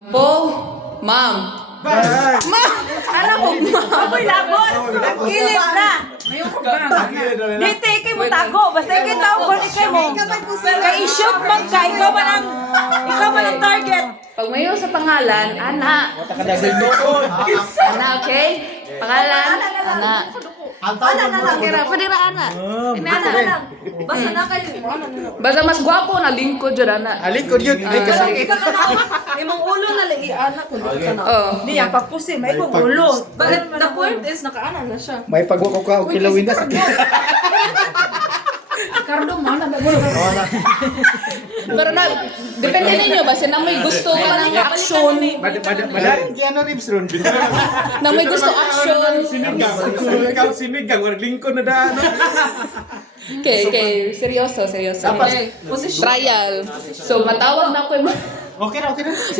Paul, ma'am. Ma'am! Alam mo, ako'y labot. Kilid na. Di, teke mo tago. Basta ikay tao ko, ikay mo. Ka-i-shoot man ka. Ikaw man ang target. Pag mayo sa pangalan, Ana. Ana, okay? Pangalan, Ana. Ana na lang. Pwede na Ana. Ana. Basta na kayo. Basta mas gwapo na lingkod yun, Ana. Lingkod yun. Ikaw na na. Imong ulo na lang i-anak ko. Oh. Di yan, papusin. May imong ulo. But the point is, naka-ana na siya. May pagwako ka o kilawin na sa Cardo, mana na mo. Pero na, depende ninyo ba? Na may gusto ka ng action. Madaling kaya na ribs ron. Na may gusto action. Ikaw sinigang, walang lingkod na daan. Okay. Seryoso. Okay. Trial. So, matawag na ako Okay na.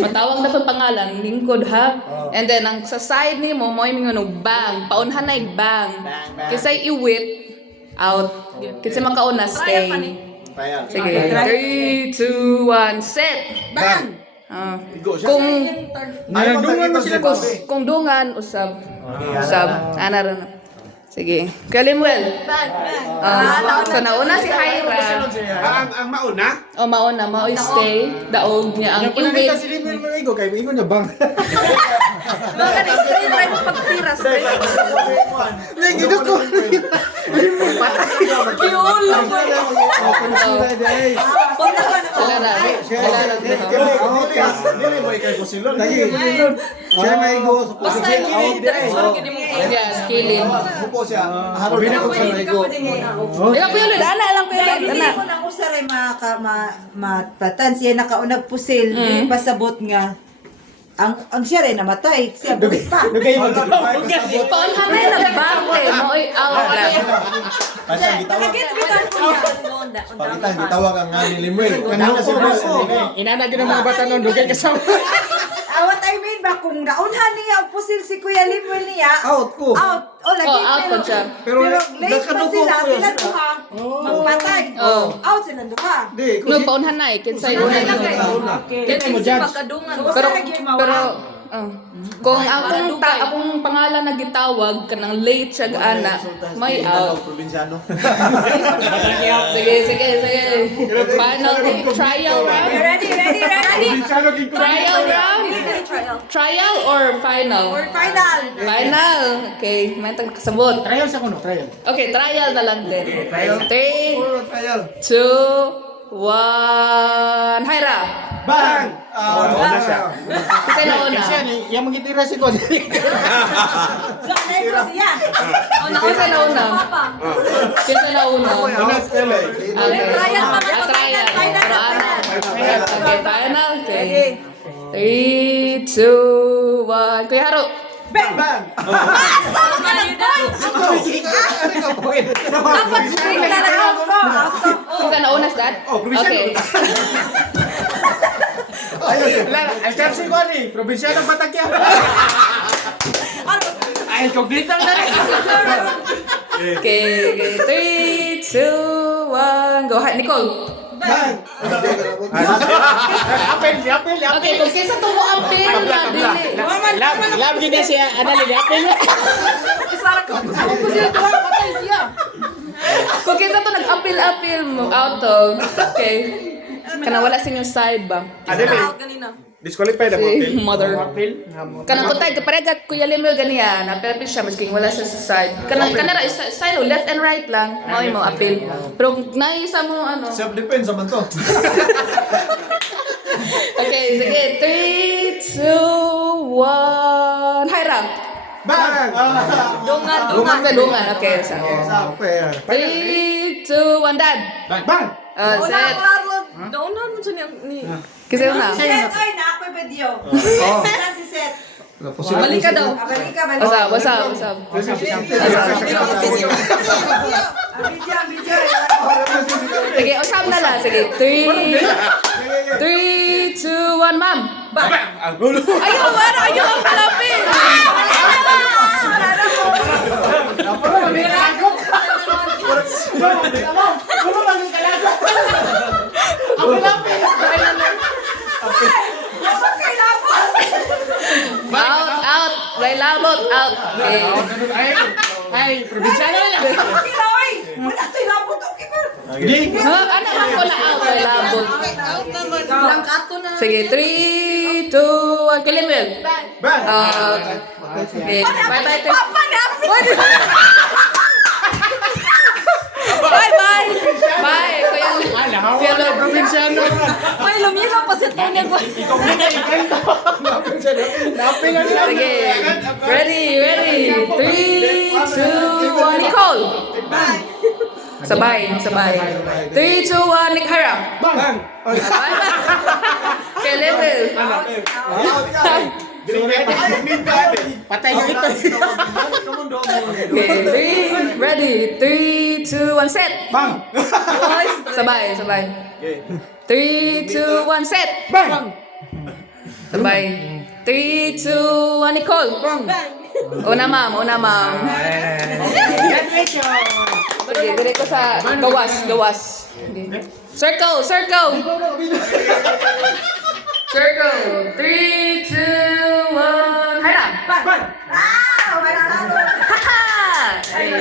matawag na itong pangalan, lingkod ha. And then, ang sa side ni mo yung bang. Paunhan na yung bang. Kisay iwit, out. Kasi makauna, stay. Sige. 3, 2, 1, set! Bang! Kung Dungan mo sila boss. kung dungan, usab. Ana rin. Sige. Kalimuel. So, nauna si Hyra. Ang mauna? O, mauna. Mao'y stay. Daog niya ang Kung iwit. nakita si Limon mo igo, kaya igo niya bang? Baka na-stay try mo pagtiras. Nagino ko. Kiulo mo. Sila na. Dili mo ikay ko silon. Siya na igo. Basta yung diretso rin kini mo. Yes, killing. Upo siya. Harap na ko siya na igo. Ikaw ko yun, ana lang ko yun. Hindi Ana. ko lang usaray mapatan siya nakaunag pusil, hindi pasabot nga. Ang siya rin namatay, siya bulit pa. Nagay mo. Paunhan na yun ang bante. Mao'y out lang. Pasang gitawag. Nagitsbitan ko niya. Pagitan, gitawag ang nga ni Limuel. Kanina si Bruce. Inanagin ng mga bata nun, dugay kasama. What I mean ba, kung naunhan niya ang pusil si Kuya Limuel niya, Out ko. out. O, lagi, Oh, out po siya. pero late pa sila duha, magpatay. Oh. Out sila duha. Di, No, paunhan na eh. Kinsay una yun. Kaya mo judge. Pagkadungan. Kung akong pangalan na gitawag kanang late siya ana, may out. Probinsyano. Sige. Final trial round? Ready? Trial round? Trial or final? For final. Final. Okay, may tag kasabot. Trial sa kuno, trial. Okay, trial na lang din. 3, Trial. 2, 1, Hyra! Bang! Wala siya. Kasi nauna. Yung magitira si Kod. So, next siya. Kasi nauna. Kasi nauna. Okay. Trial pa nga. Trial. Pero ano? Okay, final. Okay. 3, 2, 1. Kuya Haro. Bang! Bang! Dapat straight na lang ako. Kasi nauna sa dad? Oh, provincial. Okay. Ang step si Connie, probinsyano Batakya. Ay, complete na rin. Okay. 3, 2, 1. Go ahead, Nicole. Bang! Okay, kung kaysa ito mo ang pin na dili. Lab gini siya, analili, apel. Isara ko. Ako ko siya tuwa. Patay siya. Kung kaysa ito nag-appeal mo, out of. Okay. Kana wala sa inyong side ba? Out kanina. Disqualified Si mother. Kanang kuntay, kaparegat Kuya Limel ganiya, na-appeal siya, maski wala siya sa side. Kanang kanara, side, left and right lang, mao mo appeal. Pero kung naisa mo, ano. Self-defense naman to. Okay, sige. 3, 2, 1. Hyra. Bang! Dungan. Okay, sa. Fair. 3, 2, 1, dad. Bang! Set. Daunan mo siya ni... Kasi na. Set, oy, na ako yung video. Set na si Set. Balik ka daw. Balik ka. What's up? Ang video. Sige, usap na lang. Sige, 3, 2, 1, ma'am. Ayaw, ayaw ang palapin. Okay, lapos. Out. May labot, out. Okay. Ay, probinsyano na lang. Oy! Wala to'y labot. Okay pa. Ano man ko na out, may labot. Lang kato na. Sige, 3, 2, 1, kilimil. Out. Okay, bye-bye. Papa na apit. Bye-bye. Bye, Kuya. Kuya lang, probinsyano. May lumila pa sa tunan ko. Napil na lang. Sige. Ready. 3, 2, 1, Nicole. Sabay. 3, 2, 1, Nick Harap. Bang! Okay, level. Patay yung ito. Okay, ready. 3, 2, 1, set. Bang! Sabay. 3, 2, 1, set. Bang! Sabay. 3, 2, 1, Nicole. Una, ma'am. Sige, dire ko sa gawas. Okay. Circle. 3, 2, 1, Haira. Bang! Haha! 3,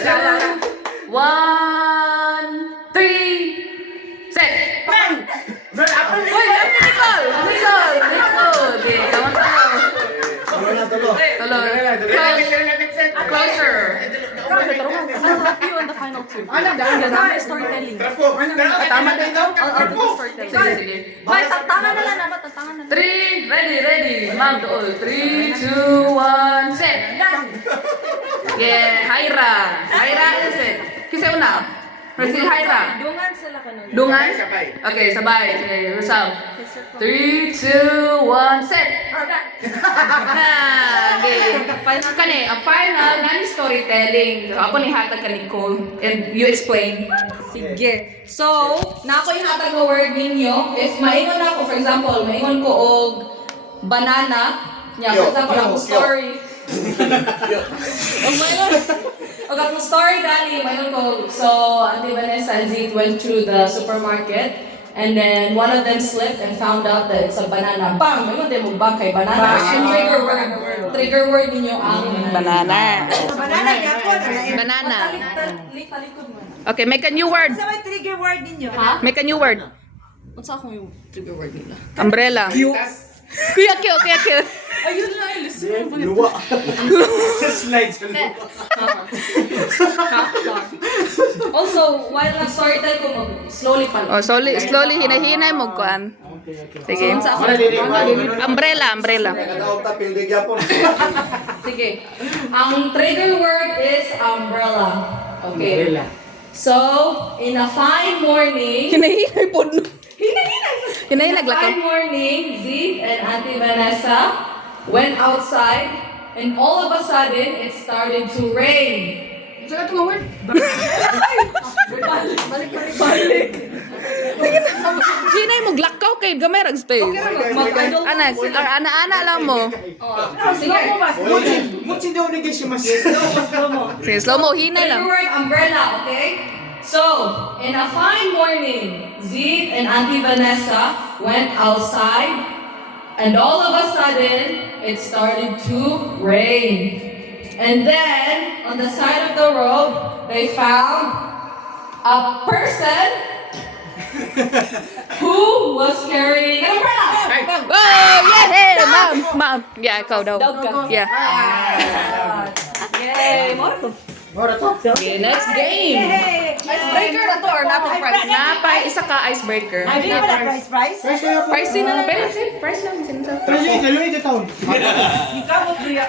2, 1, 3, set. Bang! Uy, Nicole. Okay, tuloy. Closer. You in the final two. Kasama storytelling. Tama din daw? Sige. May tatangan na lang naman. 3, ready. Ma'am, doon. 3, 2, 1, set. Yeah, Haira is it. Kasi una. Si Haira. Dungan sila kanon. Dungan? Okay, sabay. Okay, Rizal. 3, 2, 1, set. Okay. Kani, ang final, nani storytelling. So, ako ni hatag ka Nicole. And you explain. Sige. So, na ako yung hatag ng word ninyo. If maingon ako, for example, maingon ko og banana. Yeah, for example, ako story. Og akong story gani, maingon ko. So, Auntie Vanessa and Zeke went through the supermarket. And then one of them slipped and found out that it's a banana. Bang! Maingon din mo bang kay banana. And trigger word ninyo ang Banana. Banana yapon. Banana. Talikod mo. Okay, make a new word. Sa may trigger word ninyo. Make a new word. Unsa akong yung trigger word nila? Umbrella. Kuya Kyo. Ayun lang, listen mo. Luwa. Slides. Also, while na-storytell ko, slowly pa. Oh, slowly hinahinay mo kuan. Sige. Umbrella. Kadaog tapil di gyapon. Sige. Ang trigger word is umbrella. Okay. So, in a fine morning, Hinahinay po. Hinahinay in a naglakaw. fine morning, Zeke and Auntie Vanessa went outside, and all of a sudden, it started to rain. Saan ito word? Balik. Hinay mo glakaw kay gamay rag space. Ana lang mo. Sige. Mutsin daw naging si Mas. Sige, slow mo hinay lang. Trigger word umbrella, okay? So, in a fine morning, Zeke and Auntie Vanessa went outside, and all of a sudden, it started to rain. And then, on the side of the road, they found a person who was carrying an umbrella. Oh, yeah, ma'am. Yeah, ikaw daw. Yeah. Yay! Okay, next game. Icebreaker na to or natin prize? Napay isa ka icebreaker. Hindi ba na price? Price na lang. Price lang. Traje, ngayon ito taon. Ikaw mo, Priya.